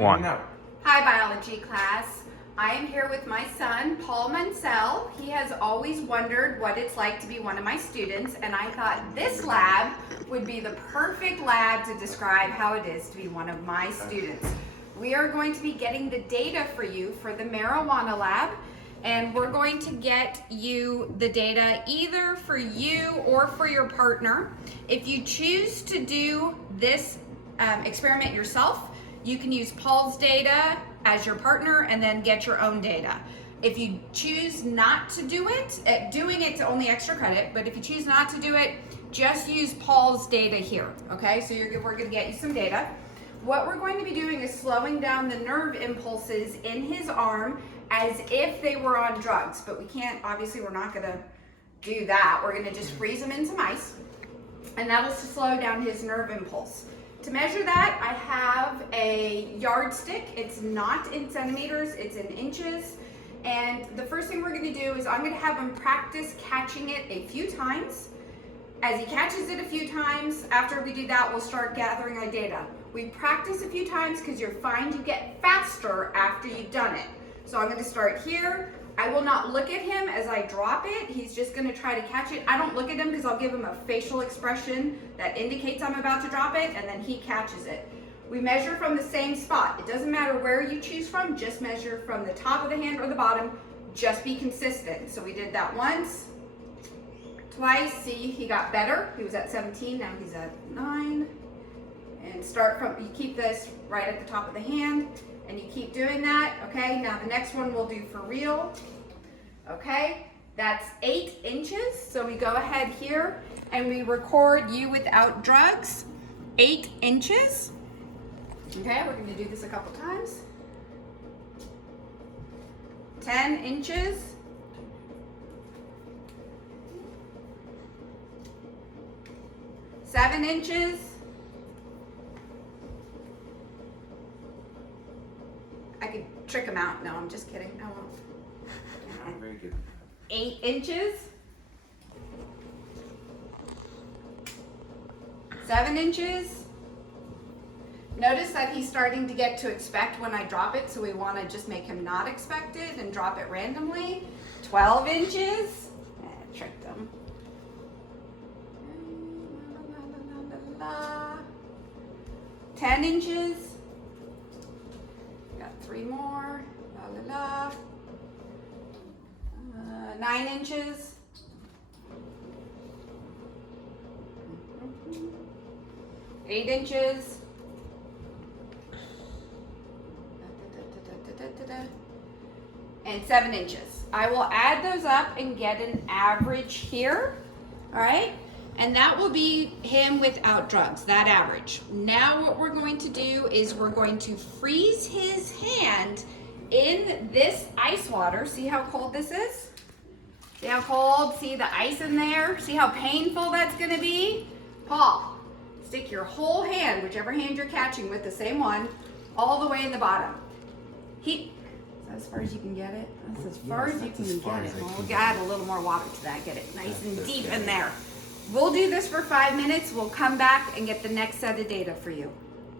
one. Hi, biology class. I am here with my son, Paul Munsell. He has always wondered what it's like to be one of my students, and I thought this lab would be the perfect lab to describe how it is to be one of my students. We are going to be getting the data for you for the marijuana lab, and we're going to get you the data either for you or for your partner. If you choose to do this experiment yourself, you can use Paul's data as your partner and then get your own data. If you choose not to do it, doing it's only extra credit, but if you choose not to do it, just use Paul's data here, okay? So we're gonna get you some data. What we're going to be doing is slowing down the nerve impulses in his arm as if they were on drugs, but we can't, obviously we're not gonna do that. We're gonna just freeze them in some ice, and that'll slow down his nerve impulse. To measure that, I have a yardstick. It's not in centimeters, it's in inches. And the first thing we're gonna do is I'm gonna have him practice catching it a few times. As he catches it a few times, after we do that, we'll start gathering our data. We practice a few times because you'll find you get faster after you've done it. So I'm gonna start here. I will not look at him as I drop it. He's just gonna try to catch it. I don't look at him because I'll give him a facial expression that indicates I'm about to drop it, and then he catches it. We measure from the same spot. It doesn't matter where you choose from, just measure from the top of the hand or the bottom. Just be consistent. So we did that once, twice. See, he got better. He was at 17, now he's at 9. And start from, you keep this right at the top of the hand, and you keep doing that, okay? Now the next one we'll do for real, okay? That's 8 inches, so we go ahead here and we record you without drugs, 8 inches. Okay, we're gonna do this a couple times. 10 inches. 7 inches. I could trick him out. No, I'm just kidding. I won't. Very good. 8 inches. 7 inches. Notice that he's starting to get to expect when I drop it, so we want to just make him not expect it and drop it randomly. 12 inches. Tricked him. 10 inches. Got 3 more. 9 inches. 8 inches. And 7 inches. I will add those up and get an average here. All right. And that will be him without drugs, that average. Now what we're going to do is we're going to freeze his hand in this ice water. See how cold this is? See how cold? See the ice in there? See how painful that's gonna be? Paul, stick your whole hand, whichever hand you're catching with, the same one, all the way in the bottom. Is that as far as you can get it? That's as far as you can get it. Well, we'll add a little more water to that, get it nice and deep in there. We'll do this for 5 minutes. We'll come back and get the next set of data for you.